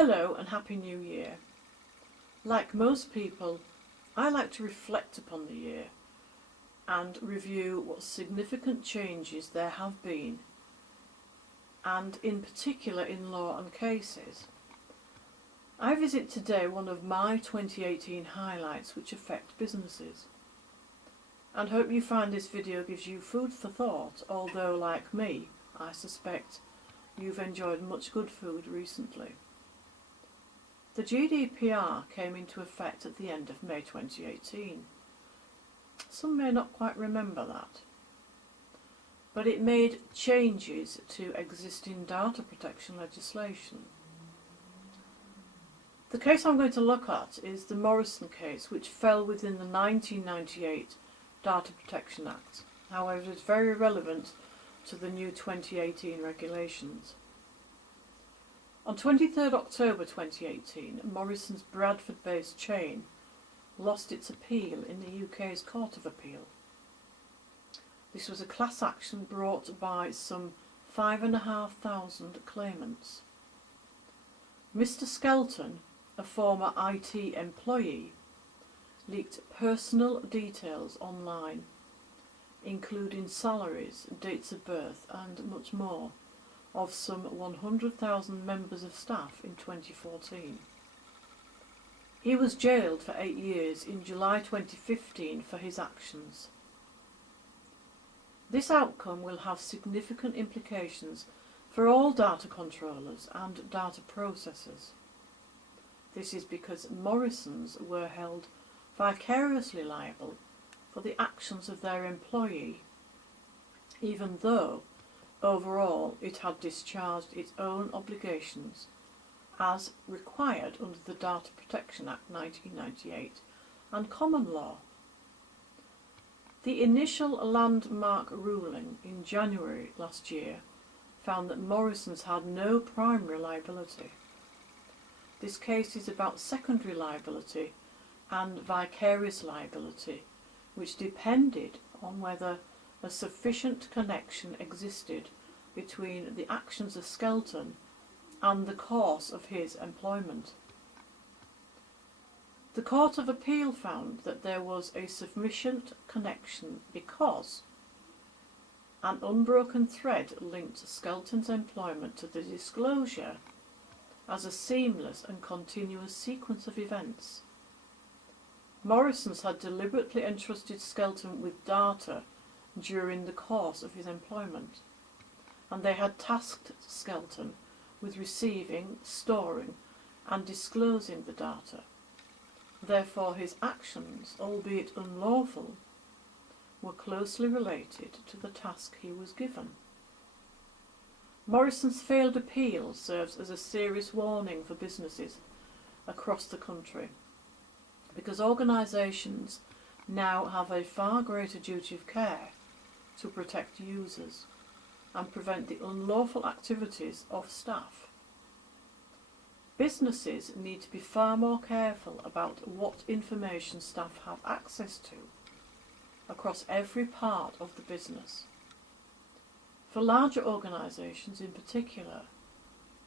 Hello and Happy New Year. Like most people, I like to reflect upon the year and review what significant changes there have been, and in particular in law and cases. I visit today one of my 2018 highlights which affect businesses, and hope you find this video gives you food for thought, although like me, I suspect you've enjoyed much good food recently. The Gdpr came into effect at the end of May 2018. Some may not quite remember that, but it made changes to existing data protection legislation. The case I'm going to look at is the Morrison case, which fell within the 1998 Data Protection Act. However, it's very relevant to the new 2018 regulations. On 23rd October 2018, Morrison's Bradford-based chain lost its appeal in the UK's Court of Appeal. This was a class action brought by some 5,500 claimants. Mr. Skelton, a former IT employee, leaked personal details online, including salaries, dates of birth and much more, of some 100,000 members of staff in 2014. He was jailed for 8 years in July 2015 for his actions. This outcome will have significant implications for all data controllers and data processors. This is because Morrisons were held vicariously liable for the actions of their employee, even though overall it had discharged its own obligations as required under the Data Protection Act 1998 and common law. The initial landmark ruling in January last year found that Morrisons had no primary liability. This case is about secondary liability and vicarious liability, which depended on whether a sufficient connection existed between the actions of Skelton and the course of his employment. The Court of Appeal found that there was a sufficient connection because an unbroken thread linked Skelton's employment to the disclosure as a seamless and continuous sequence of events. Morrisons had deliberately entrusted Skelton with data during the course of his employment, and they had tasked Skelton with receiving, storing and disclosing the data. Therefore his actions, albeit unlawful, were closely related to the task he was given. Morrison's failed appeal serves as a serious warning for businesses across the country, because organisations now have a far greater duty of care to protect users and prevent the unlawful activities of staff. Businesses need to be far more careful about what information staff have access to across every part of the business. For larger organisations in particular,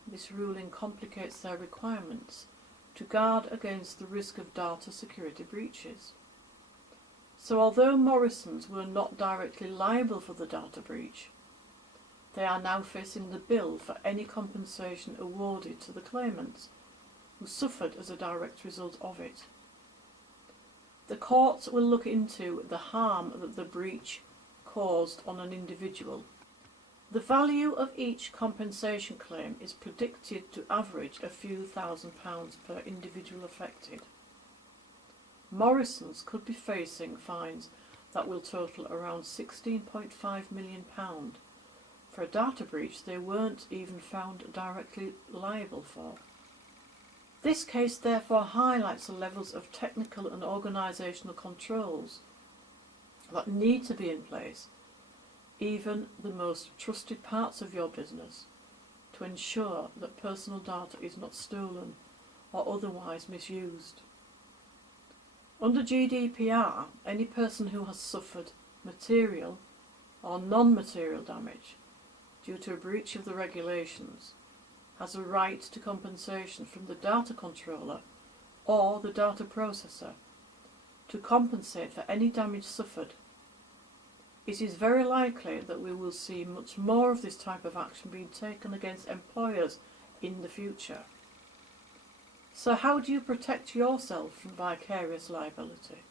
this ruling complicates their requirements to guard against the risk of data security breaches. So although Morrisons were not directly liable for the data breach, they are now facing the bill for any compensation awarded to the claimants who suffered as a direct result of it. The courts will look into the harm that the breach caused on an individual. The value of each compensation claim is predicted to average a few £1,000s per individual affected. Morrisons could be facing fines that will total around £16.5 million for a data breach they weren't even found directly liable for. This case therefore highlights the levels of technical and organisational controls that need to be in place, even the most trusted parts of your business, to ensure that personal data is not stolen or otherwise misused. Under GDPR, any person who has suffered material or non-material damage due to a breach of the regulations has a right to compensation from the data controller or the data processor to compensate for any damage suffered. It is very likely that we will see much more of this type of action being taken against employers in the future. So how do you protect yourself from vicarious liability?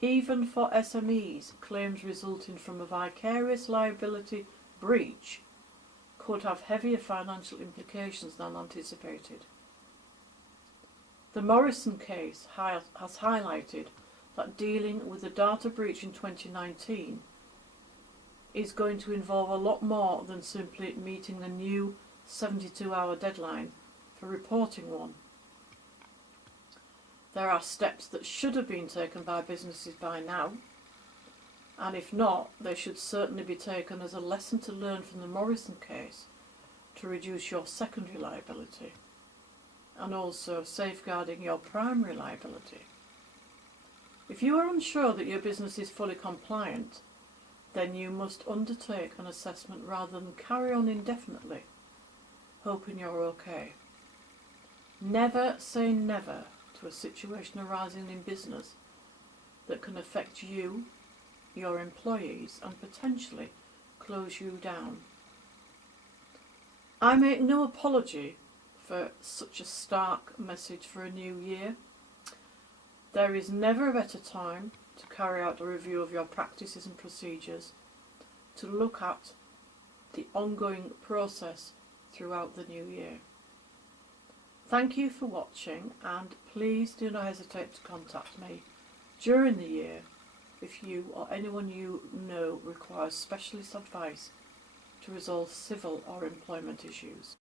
Even for SMEs, claims resulting from a vicarious liability breach could have heavier financial implications than anticipated. The Morrison case has highlighted that dealing with the data breach in 2019 is going to involve a lot more than simply meeting a new 72-hour deadline for reporting one. There are steps that should have been taken by businesses by now, and if not, they should certainly be taken as a lesson to learn from the Morrison case to reduce your secondary liability and also safeguarding your primary liability. If you are unsure that your business is fully compliant, then you must undertake an assessment rather than carry on indefinitely, hoping you're okay. Never say never to a situation arising in business that can affect you, your employees, and potentially close you down. I make no apology for such a stark message for a new year. There is never a better time to carry out a review of your practices and procedures, to look at the ongoing process throughout the new year. Thank you for watching, and please do not hesitate to contact me during the year if you or anyone you know requires specialist advice to resolve civil or employment issues.